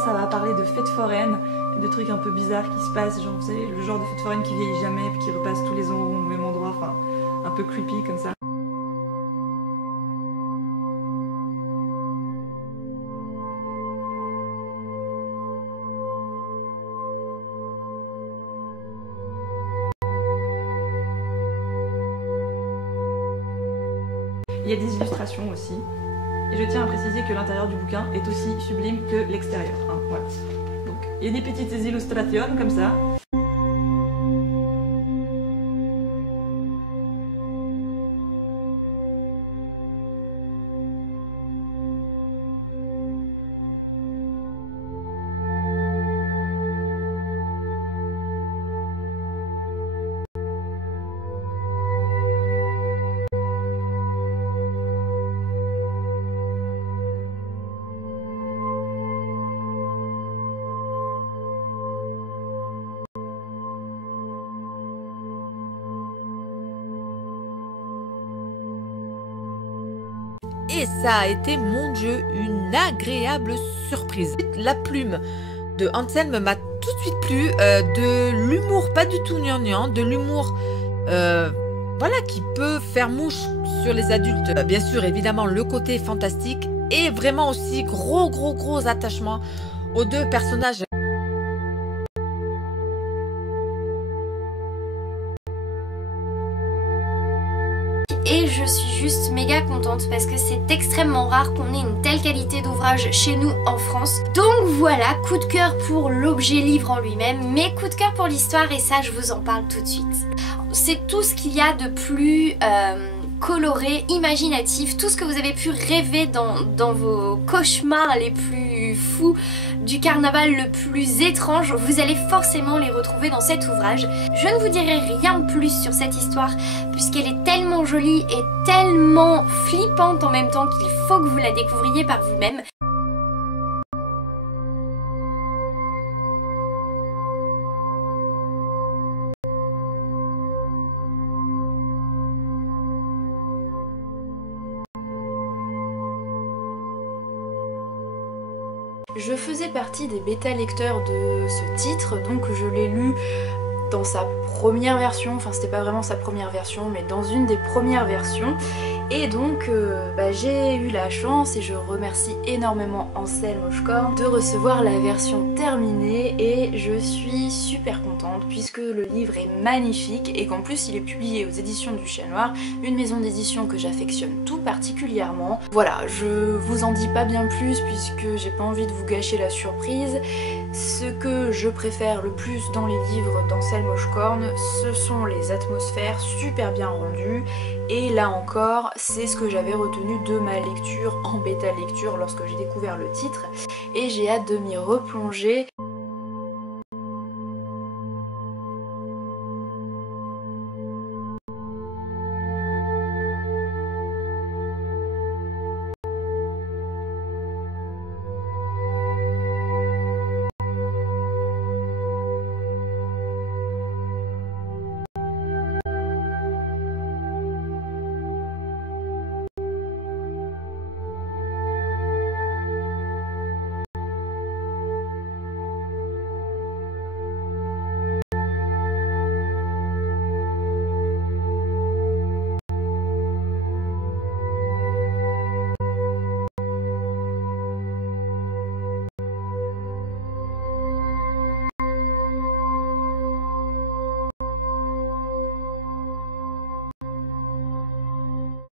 Ça va parler de fêtes foraines, de trucs un peu bizarres qui se passent, genre vous savez, le genre de fête foraine qui vieillit jamais, puis qui repasse tous les ans au même endroit, enfin un peu creepy comme ça. Il y a des illustrations aussi. Et je tiens à préciser que l'intérieur du bouquin est aussi sublime que l'extérieur. Hein, voilà. Donc, il y a des petites illustrations comme ça. Et ça a été, mon Dieu, une agréable surprise. La plume de Anselme m'a tout de suite plu, de l'humour pas du tout gnangnan, de l'humour voilà, qui peut faire mouche sur les adultes. Bien sûr, évidemment, le côté fantastique et vraiment aussi gros attachement aux deux personnages. Et je suis juste méga contente parce que c'est extrêmement rare qu'on ait une telle qualité d'ouvrage chez nous en France. Donc voilà, coup de cœur pour l'objet livre en lui-même, mais coup de cœur pour l'histoire et ça je vous en parle tout de suite. C'est tout ce qu'il y a de plus coloré, imaginatif, tout ce que vous avez pu rêver dans vos cauchemars les plus fous, du carnaval le plus étrange, vous allez forcément les retrouver dans cet ouvrage. Je ne vous dirai rien de plus sur cette histoire puisqu'elle est tellement jolie et tellement flippante en même temps qu'il faut que vous la découvriez par vous-même. Je faisais partie des bêta-lecteurs de ce titre, donc je l'ai lu dans sa première version, enfin c'était pas vraiment sa première version, mais dans une des premières versions. Et donc j'ai eu la chance, et je remercie énormément Anselme Hochkorn, de recevoir la version terminée et je suis super contente puisque le livre est magnifique et qu'en plus il est publié aux éditions du Chat Noir, une maison d'édition que j'affectionne tout particulièrement. Voilà, je vous en dis pas bien plus puisque j'ai pas envie de vous gâcher la surprise. Ce que je préfère le plus dans les livres d'Anselme Hochkorn, ce sont les atmosphères super bien rendues. Et là encore, c'est ce que j'avais retenu de ma lecture en bêta lecture lorsque j'ai découvert le titre. Et j'ai hâte de m'y replonger.